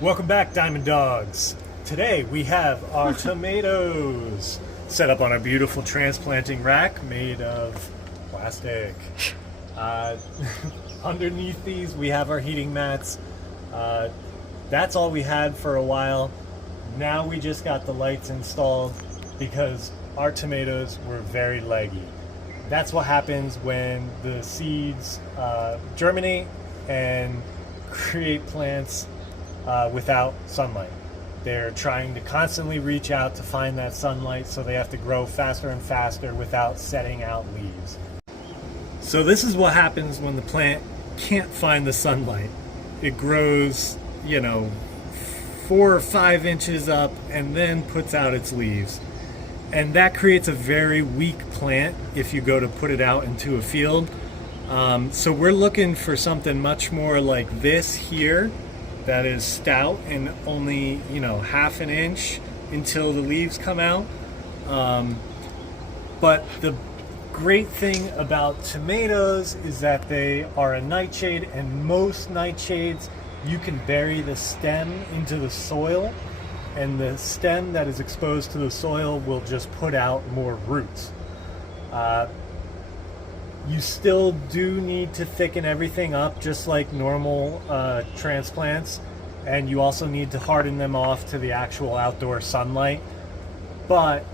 Welcome back, Diamond Dogs. Today we have our tomatoes set up on a beautiful transplanting rack made of plastic. Uh, Underneath these we have our heating mats. That's all we had for a while. Now we just got the lights installed because our tomatoes were very leggy. That's what happens when the seeds germinate and create plants without sunlight. They're trying to constantly reach out to find that sunlight, so they have to grow faster and faster without setting out leaves. So this is what happens when the plant can't find the sunlight. It grows, 4 or 5 inches up and then puts out its leaves. And that creates a very weak plant if you go to put it out into a field. So we're looking for something much more like this here that is stout and only, half an inch until the leaves come out. But the great thing about tomatoes is that they are a nightshade, and most nightshades you can bury the stem into the soil, and the stem that is exposed to the soil will just put out more roots. You still do need to thicken everything up just like normal transplants, and you also need to harden them off to the actual outdoor sunlight. But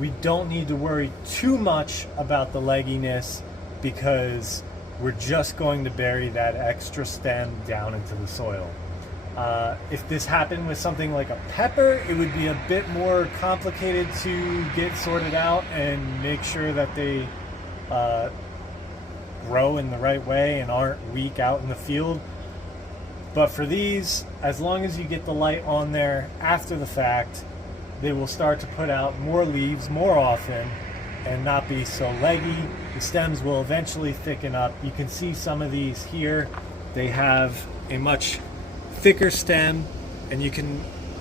we don't need to worry too much about the legginess because we're just going to bury that extra stem down into the soil. If this happened with something like a pepper, it would be a bit more complicated to get sorted out and make sure that they grow in the right way and aren't weak out in the field. But for these, as long as you get the light on there after the fact, they will start to put out more leaves more often and not be so leggy. The stems will eventually thicken up. You can see some of these here. They have a much thicker stem, and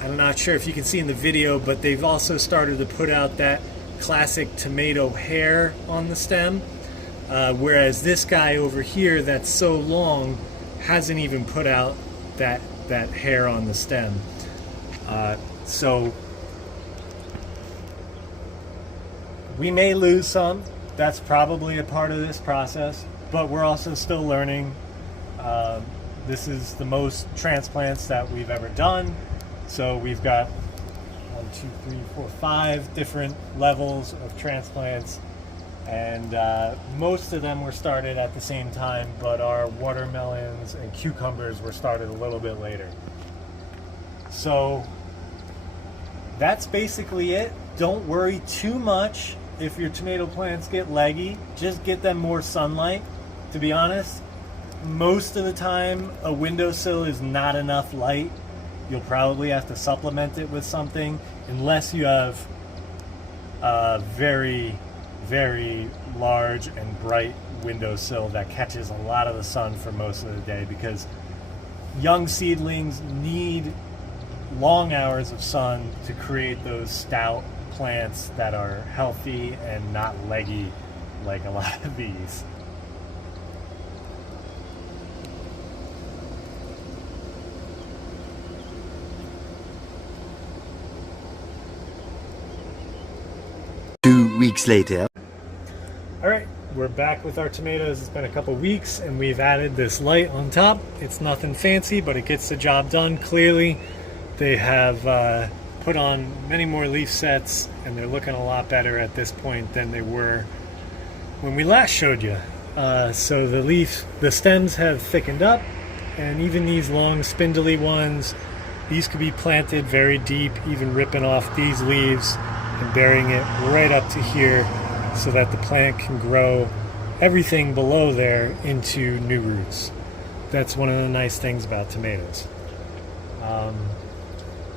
I'm not sure if you can see in the video, but they've also started to put out that classic tomato hair on the stem, whereas this guy over here that's so long hasn't even put out that hair on the stem. So we may lose some. That's probably a part of this process, but we're also still learning. This is the most transplants that we've ever done. So we've got 5 different levels of transplants, and most of them were started at the same time, but our watermelons and cucumbers were started a little bit later. So that's basically it. Don't worry too much if your tomato plants get leggy. Just get them more sunlight. To be honest, most of the time a windowsill is not enough light. You'll probably have to supplement it with something, unless you have a very, very large and bright windowsill that catches a lot of the sun for most of the day, because young seedlings need long hours of sun to create those stout plants that are healthy and not leggy like a lot of these. Weeks later. All right, we're back with our tomatoes. It's been a couple weeks and we've added this light on top. It's nothing fancy, but it gets the job done. Clearly they have put on many more leaf sets, and they're looking a lot better at this point than they were when we last showed you. So the stems have thickened up, and even these long spindly ones, these could be planted very deep, even ripping off these leaves and burying it right up to here so that the plant can grow everything below there into new roots. That's one of the nice things about tomatoes.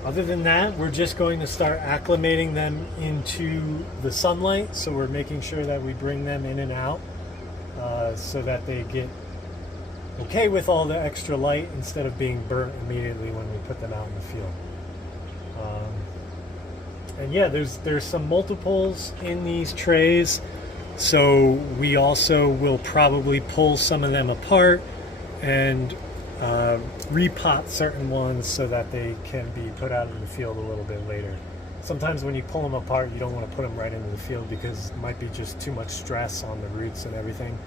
Other than that, we're just going to start acclimating them into the sunlight, so we're making sure that we bring them in and out so that they get okay with all the extra light instead of being burnt immediately when we put them out in the field. And yeah, there's some multiples in these trays, so we also will probably pull some of them apart and repot certain ones so that they can be put out in the field a little bit later. Sometimes when you pull them apart, you don't want to put them right into the field because it might be just too much stress on the roots and everything.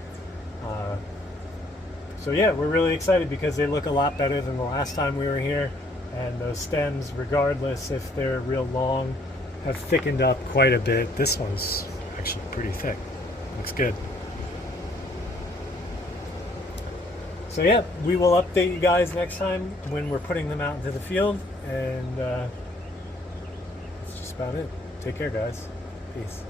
So yeah, we're really excited because they look a lot better than the last time we were here, and those stems, regardless if they're real long, have thickened up quite a bit. This one's actually pretty thick. Looks good. So yeah, we will update you guys next time when we're putting them out into the field, and that's just about it. Take care, guys. Peace.